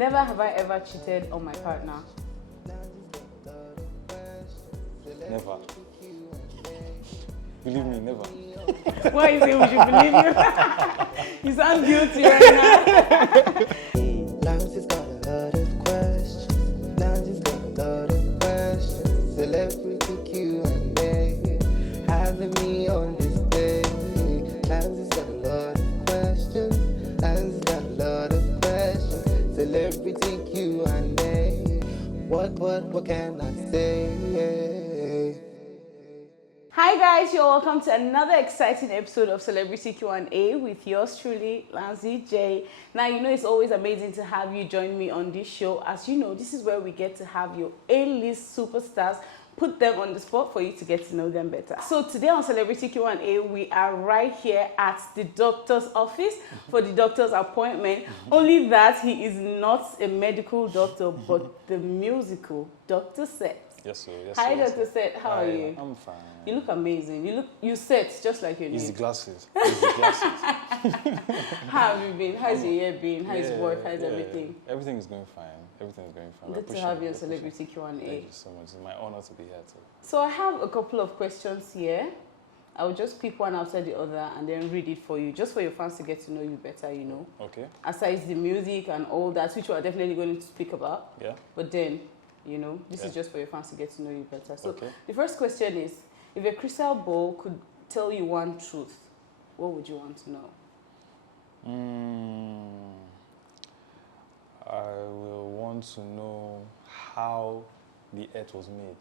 Never have I ever cheated on my partner. Never. Believe me, never. Why is it we should believe you? You sound guilty right now. LanzyJ's got a lot of questions. LanzyJ's got a lot of questions. Celebrity Q&A, having me on this day. LanzyJ's got a lot of questions. LanzyJ's got a lot of questions. Celebrity Q&A. What can I say? Hi guys, you're welcome to another exciting episode of Celebrity Q&A with yours truly, LanzyJ. Now, you know it's always amazing to have you join me on this show. As you know, this is where we get to have your A-list superstars, put them on the spot for you to get to know them better. So today on Celebrity Q&A, we are right here at the doctor's office for the doctor's appointment. Only that he is not a medical doctor, but the musical Duktor Sett. Yes, sir. Yes, Hi, sir, yes, Dr. sir. Sett. How are you? I'm fine. You look amazing. You set just like your name. It's the glasses. It's the glasses. How have you been? How's your year been? How's work? How's yeah. everything? Everything is going fine. Everything is going fine. Good to have you on Celebrity Q&A. Thank you so much. It's my honor to be here too. So I have a couple of questions here. I will just pick one after the other and then read it for you, just for your fans to get to know you better, you know. Okay. Aside the music and all that, which we are definitely going to speak about. Yeah. But then, you know, this is just for your fans to get to know you better. So Okay. the first question is, if a crystal ball could tell you one truth, what would you want to know? I will want to know how the earth was made.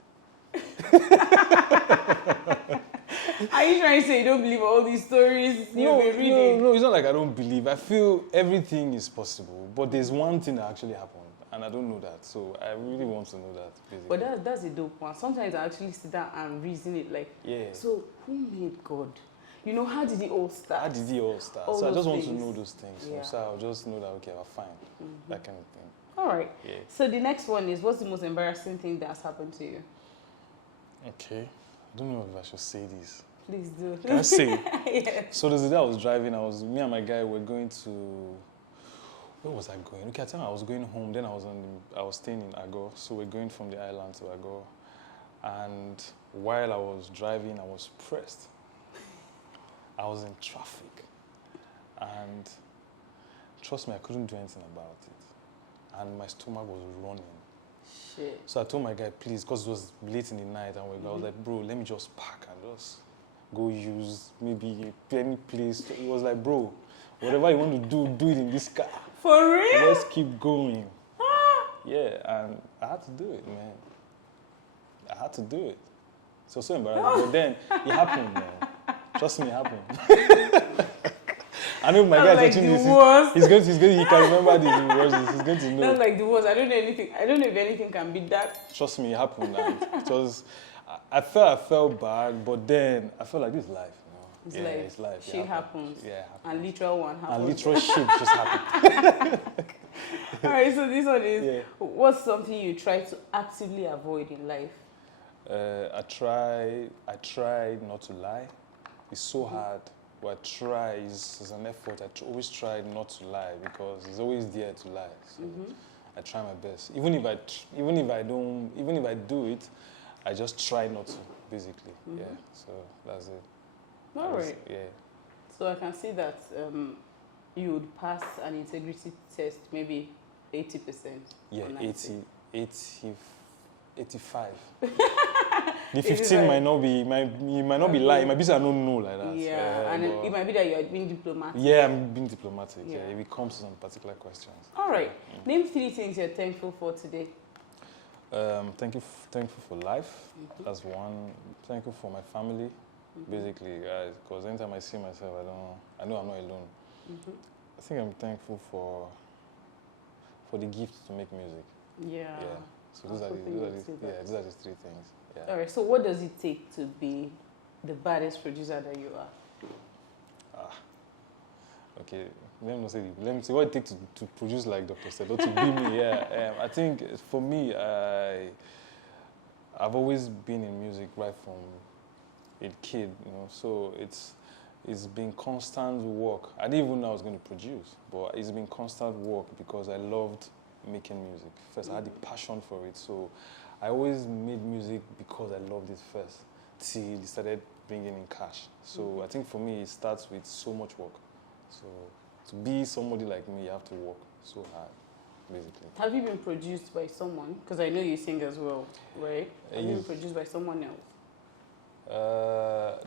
Are you trying to say you don't believe all these stories you've been reading? No, it's not like I don't believe. I feel everything is possible, but there's one thing that actually happened, and I don't know that. So I really want to know that, basically. But that's a dope one. Sometimes I actually sit down and reason it like, so who made God? You know, how did it all start? How did it all start? All So I just those want to things. know those things. Yeah. So I'll just know that, okay, we're fine. That kind of thing. All right. Yeah. So the next one is, what's the most embarrassing thing that has happened to you? Okay. I don't know if I should say this. Please do. Can I say it? Yes. So there's a day I was driving. Me and my guy were going to. Where was I going? Okay, I think I was going home. Then I was staying in Agor. So we're going from the island to Agor. And while I was driving, I was pressed. I was in traffic. And trust me, I couldn't do anything about it. And my stomach was running. Shit. So I told my guy, please, because it was late in the night, and I was like, bro, let me just park and just go use maybe any place. It was like, bro, whatever you want to do it in this car. For real? Let's keep going. Yeah, and I had to do it, man. I had to do it. So embarrassing. But then it happened, man. Trust me, it happened. I know my guy is watching this. He can remember this. He's going to know. That's like the worst. I don't know anything. I don't know if anything can beat that. Trust me, it happened. And it was. I felt bad, but then I felt like this is life. You know? It's life. Shit happens. Yeah, it happens. And literal one happens. And literal shit just happened. All right. So this one is, what's something you try to actively avoid in life? I try not to lie. It's so hard. But I try, it's an effort. I always try not to lie because it's always there to lie. So I try my best. Even if I do it, I just try not to, basically. Yeah. So that's it. All right. Yeah. So I can see that you would pass an integrity test, maybe 80%. Yeah, 85. The 15 15 might not be lying. It might be that I don't know like that. Yeah, and it might be that you are being diplomatic. Yeah, I'm being diplomatic. Yeah, if it comes to some particular questions. All right. Name 3 things you're thankful for today. Thankful for life. That's one. Thankful for my family, basically, guys. Because anytime I see myself, I know I'm not alone. I think I'm thankful for the gift to make music. Yeah. So those are the 3 things. Yeah. All right. So what does it take to be the baddest producer that you are? Okay. Let me see what it takes to produce like Dr. Sett or to be me. Yeah. I think for me, I've always been in music right from a kid. You know, so it's been constant work. I didn't even know I was going to produce, but it's been constant work because I loved making music. First, I had the passion for it. So I always made music because I loved it first, till it started bringing in cash. So I think for me, it starts with so much work. So to be somebody like me, you have to work so hard, basically. Have you been produced by someone? Because I know you sing as well, right? Have you been produced by someone else?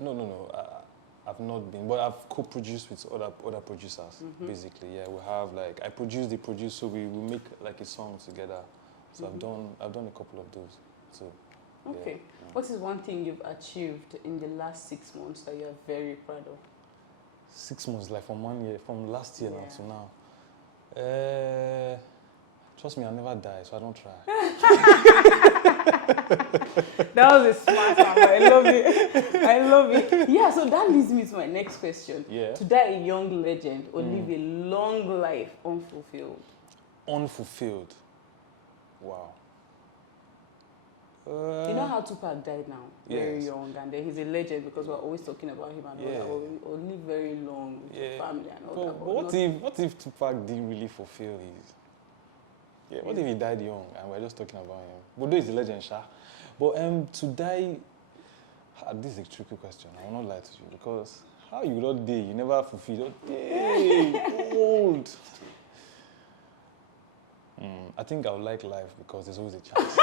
No. I've not been, but I've co-produced with other producers. Basically, yeah. We have like I produce, they produce, so we make like a song together. So I've done a couple of those. So. Okay. Yeah. What is one thing you've achieved in the last 6 months that you are very proud of? 6 months, like from 1 year, from last year now to now. Trust me, I'll never die, so I don't try. That was a smart one. I love it. I love it. Yeah, so that leads me to my next question. Yeah. To die a young legend or live a long life unfulfilled? Unfulfilled. Wow. You know how Tupac died now? Very Yes. young, and then he's a legend because we're always talking about him and all that. Or live very long with your family and all that. But what if Tupac didn't really fulfill his... Yeah, what if he died young and we're just talking about him? But though he's a legend, Sha. But to die... This is a tricky question. I will not lie to you because how you not die? You never fulfill. Old. I think I would like life because there's always a chance.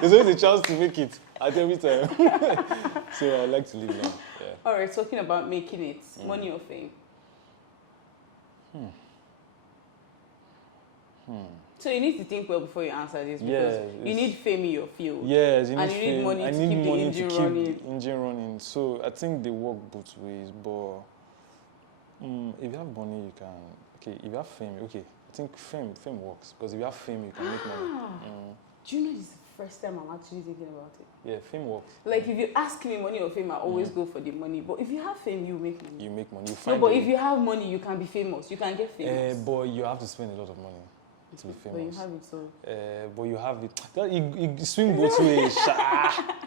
There's always a chance to make it at every time. So I like to live long. Yeah. All right, talking about making it, money or fame? So you need to think well before you answer this because you need fame in your field. Yes, you need and you need money to keep the engine running. So I think they work both ways. But if you have money, you can. Okay, if you have fame, okay. I think fame works because if you have fame, you can make money. Do you know this is the first time I'm actually thinking about it? Yeah, fame works. Like if you ask me money or fame, I always go for the money. But if you have fame, you make money. You make money. You find no, but if you have money, you can be famous. You can get famous. But you have to spend a lot of money to be famous. But you have it so. But you have it. You swing both ways.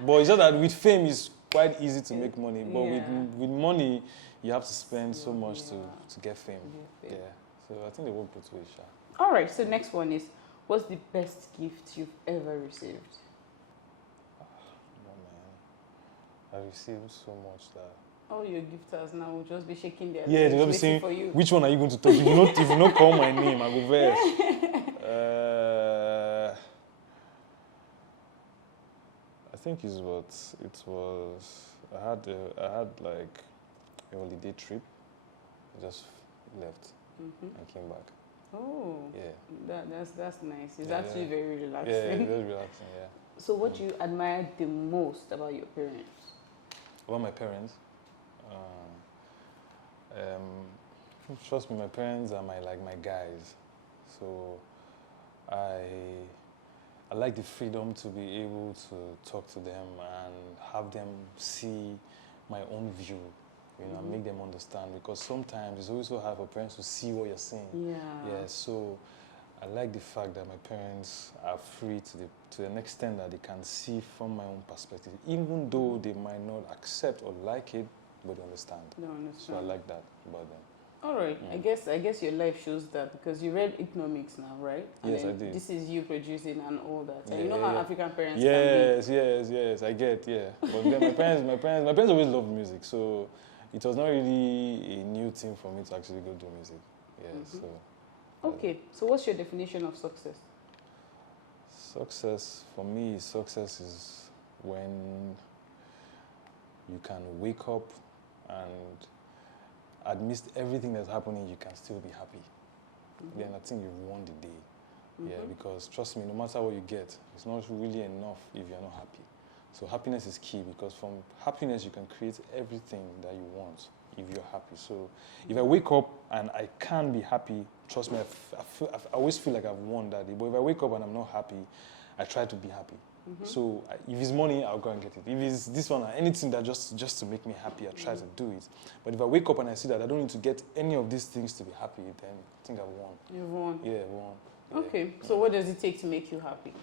But it's just that with fame, it's quite easy to make money. But with money, you have to spend so much to get fame. Yeah. So I think they work both ways. All right. So next one is, what's the best gift you've ever received? Oh man, I received so much that. All your gifters now will just be shaking their Yeah, they'll be saying, which one are you going to talk? If you not call my name, I go verse. I think it was. I had like a holiday trip. I just left and came back. Oh, yeah. That's nice. It's actually very relaxing. Yeah, very relaxing. Yeah. So, what do you admire the most about your parents? About my parents, trust me, my parents are my guys. So I like the freedom to be able to talk to them and have them see my own view. And make them understand, because sometimes it's also hard for parents to see what you're saying. Yeah. So I like the fact that my parents are free to an extent that they can see from my own perspective, even though they might not accept or like it, but they understand. So I like that about them. All right. I guess your life shows that because you read economics now, right? And yes, I did. This is you producing and all that. And you know how African parents can be. Yes, I get, But then my parents always loved music, so it was not really a new thing for me to actually go do music. Yeah, so. Okay, so what's your definition of success? Success, for me, success is when you can wake up and amidst everything that's happening, you can still be happy. Then I think you've won the day. Yeah, because trust me, no matter what you get, it's not really enough if you're not happy. So happiness is key, because from happiness you can create everything that you want if you're happy. So if I wake up and I can't be happy, trust me, I always feel like I've won that day. But if I wake up and I'm not happy, I try to be happy. So if it's money, I'll go and get it. If it's this one or anything that just to make me happy, I try to do it. But if I wake up and I see that I don't need to get any of these things to be happy, then I think I've won. You've won. Yeah, I've won. Yeah. Okay, so what does it take to make you happy?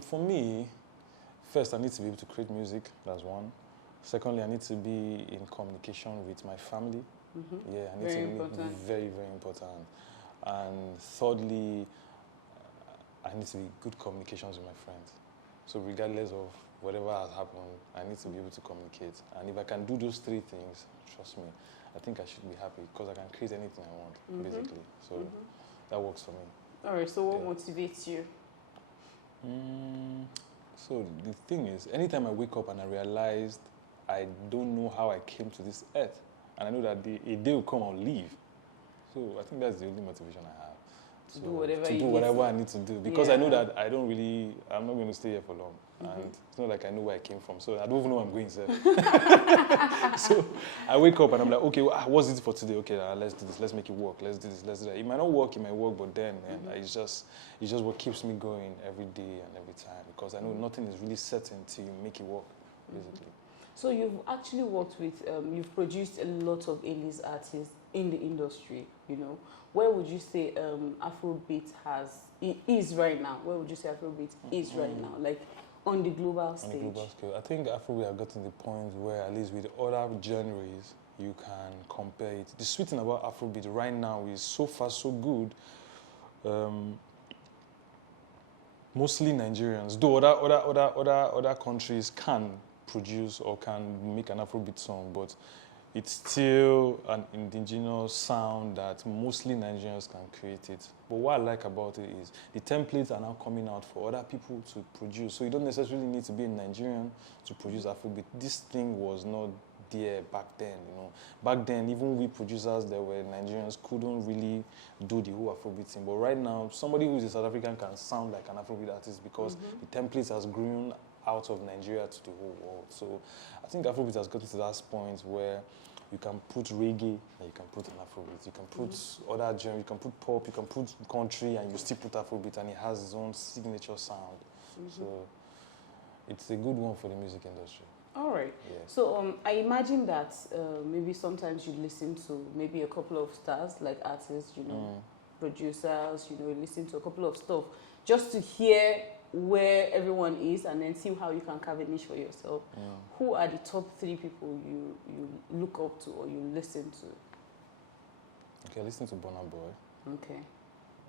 For me, first, I need to be able to create music. That's one. Secondly, I need to be in communication with my family. Yeah, I need to be very, very important. And thirdly, I need to be good communications with my friends. So regardless of whatever has happened, I need to be able to communicate. And if I can do those three things, trust me, I think I should be happy because I can create anything I want, basically. So that works for me. All right, so what motivates you? So the thing is, anytime I wake up and I realized I don't know how I came to this earth, and I know that a day will come, I'll leave. So I think that's the only motivation I have. To do whatever I need to do. Because I know that I'm not going to stay here for long. And it's not like I know where I came from. So I don't even know where I'm going, sir. So I wake up and I'm like, okay, what's it for today? Okay, let's do this. Let's make it work. Let's do this. Let's do that. It might not work. It might work. But then it's just what keeps me going every day and every time. Because I know nothing is really certain until you make it work, basically. So you've actually worked with, you've produced a lot of A-list artists in the industry, you know. Where would you say Afrobeat is right now? Where would you say Afrobeat is right now? Like on the global stage? On the global scale. I think Afrobeat has gotten to the point where at least with other genres, you can compare it. The sweet thing about Afrobeat right now is so far so good. Mostly Nigerians, though other countries can produce or can make an Afrobeat song, but it's still an indigenous sound that mostly Nigerians can create it. But what I like about it is the templates are now coming out for other people to produce. So you don't necessarily need to be a Nigerian to produce Afrobeat. This thing was not there back then, you know. Back then, even we producers that were Nigerians couldn't really do the whole Afrobeat thing. But right now, somebody who is a South African can sound like an Afrobeat artist because the templates has grown out of Nigeria to the whole world. So I think Afrobeat has gotten to that point where you can put reggae and you can put an Afrobeat. You can put other genres, you can put pop, you can put country, and you still put Afrobeat, and it has its own signature sound. So it's a good one for the music industry. All right. Yeah. So I imagine that maybe sometimes you listen to maybe a couple of stars, like artists, you know, producers, you know, listen to a couple of stuff just to hear where everyone is and then see how you can carve a niche for yourself. Who are the top 3 people you look up to or you listen to? Okay, I listen to Burna Boy. Okay.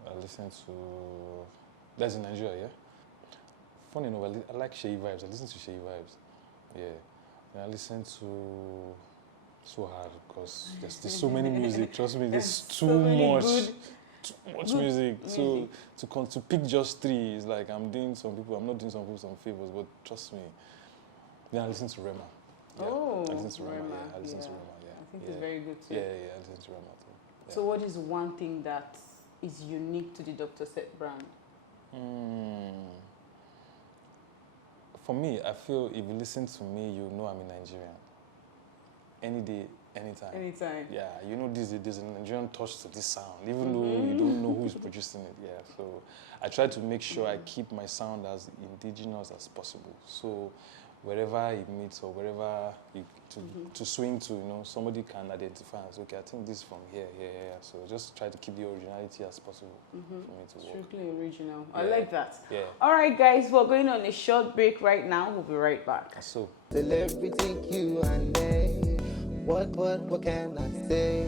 I listen to... That's in Nigeria, yeah? Funny enough, I like Sheyi Vibes. I listen to Sheyi Vibes. Yeah. And I listen to... So hard, because there's so many music. Trust me, there's too much music. So to pick just 3 is like I'm not doing some people some favors, but trust me. Then I listen to Rema. Yeah. Oh, I listen to Rema. Rema. I listen to Rema. Yeah. I think it's very good too. Yeah, I listen to Rema too. Yeah. So what is one thing that is unique to the Duktorsett brand? For me, I feel if you listen to me, you know I'm a Nigerian. Any day, anytime. Anytime. Yeah, you know there's a Nigerian touch to this sound, even though you don't know who's producing it. Yeah, so I try to make sure I keep my sound as indigenous as possible. So wherever it meets or wherever to swing to, you know, somebody can identify and say, okay, I think this is from here. So just try to keep the originality as possible for me to work. Strictly original. I like that. Yeah. All right, guys, we're going on a short break right now. We'll be right back. So. Celebrity Q&A. What can I say?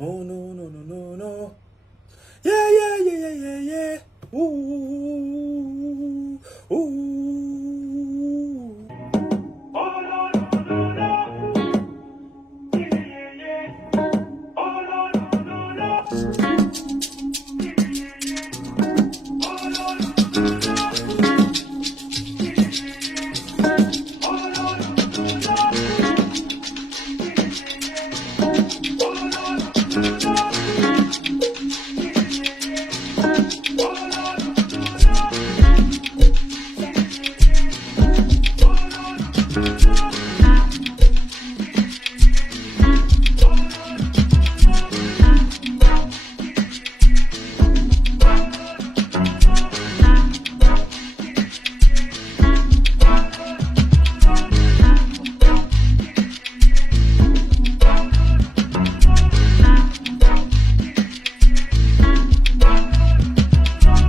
Oh no. Yeah. Ooh.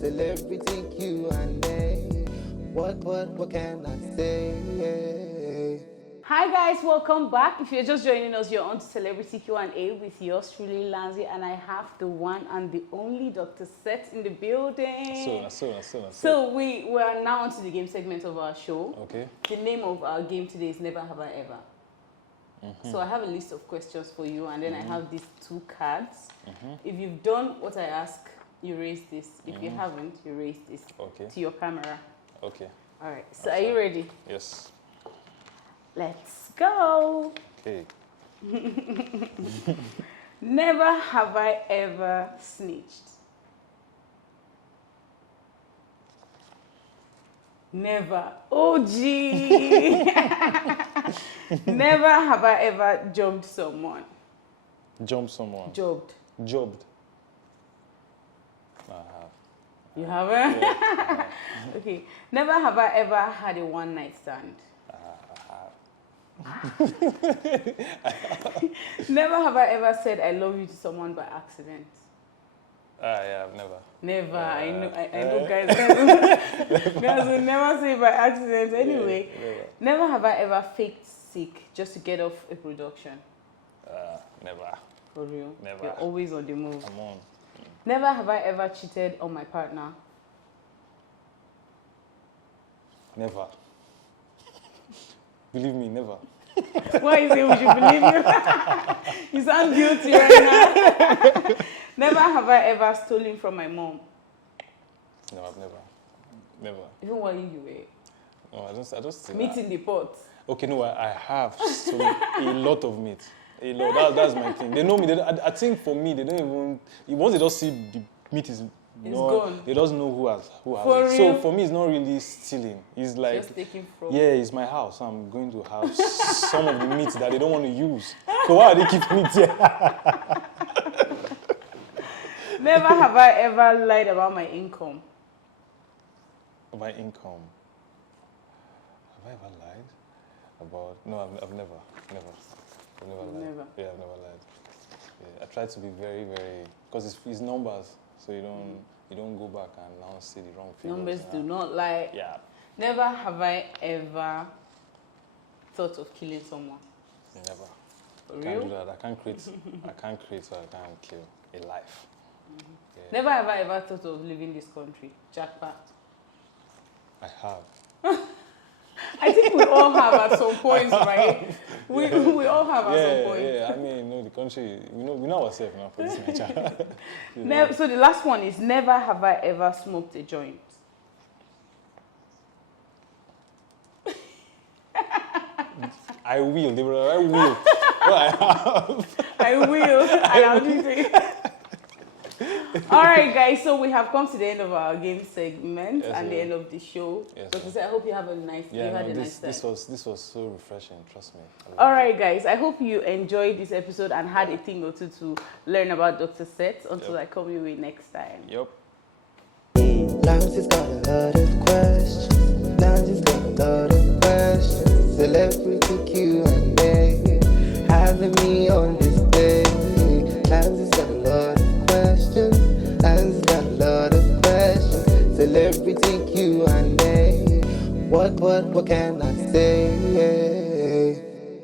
Celebrity Q&A. What can I say? Hi guys, welcome back. If you're just joining us, you're on to Celebrity Q&A with yours truly, Lanzy, and I have the one and the only Dr. Sett in the building. So we are now on to the game segment of our show. Okay. The name of our game today is Never Have I Ever. So I have a list of questions for you, and then I have these two cards. If you've done what I ask, you raise this. If you haven't, you raise this to your camera. Okay. All right. So are you ready? Yes. Let's go. Okay. Never have I ever snitched. Never. Oh, gee. Never have I ever jumped someone. Jump someone. Jobbed. Jobbed. I have. You haven't? Yeah, I have. Okay. Never have I ever had a one-night stand. Never have I ever said I love you to someone by accident. Yeah, never. Never. I know guys. Guys will never say by accident. Anyway, never have I ever faked sick just to get off a production. Never. For real? Never. You're always on the move. I'm on. Never have I ever cheated on my partner. Never. Believe me, never. Why is it we should believe you? You sound guilty right now. Never have I ever stolen from my mom. No, I've never. Never. Even while you were No, I just think meat in the pot. Okay, no, I have a lot of meat. A lot. That's my thing. They know me. I think for me, they don't even. Once they just see the meat is gone. They just know who has For it. real? So for me, it's not really stealing. It's like Just taking from. yeah, it's my house. I'm going to have some of the meat that they don't want to use. So why are they keeping it here? Never have I ever lied about my income. My income. Have I ever lied about? No, I've never lied. Never. Yeah, I've never lied. Yeah, I try to be very, very because it's numbers, so you don't go back and now see the wrong figures. Numbers do not lie. Yeah. Never have I ever thought of killing someone. Never. For I real? can't do that. I can't create, so I can't kill a life. Yeah. Never have I ever thought of leaving this country. Jackpot. I have. I think we all have at some point, right? We all have at some point. Yeah. I mean, the country. We know ourselves now for this nature. So the last one is never have I ever smoked a joint. I will, Deborah. I will. Well, I have. I will. And I'll do it. All right, guys. So we have come to the end of our game segment and the end of the show. Yes, Dr. Sett, I hope you have a nice. Yeah, you had a nice this time. was so refreshing. Trust me. All right, guys. I hope you enjoyed this episode and had a thing or two to learn about Dr. Sett. Until I come your way next time. Yep. Lanzy's got a lot of questions. Lanzy's got a lot of questions. Celebrity Q&A, having me on this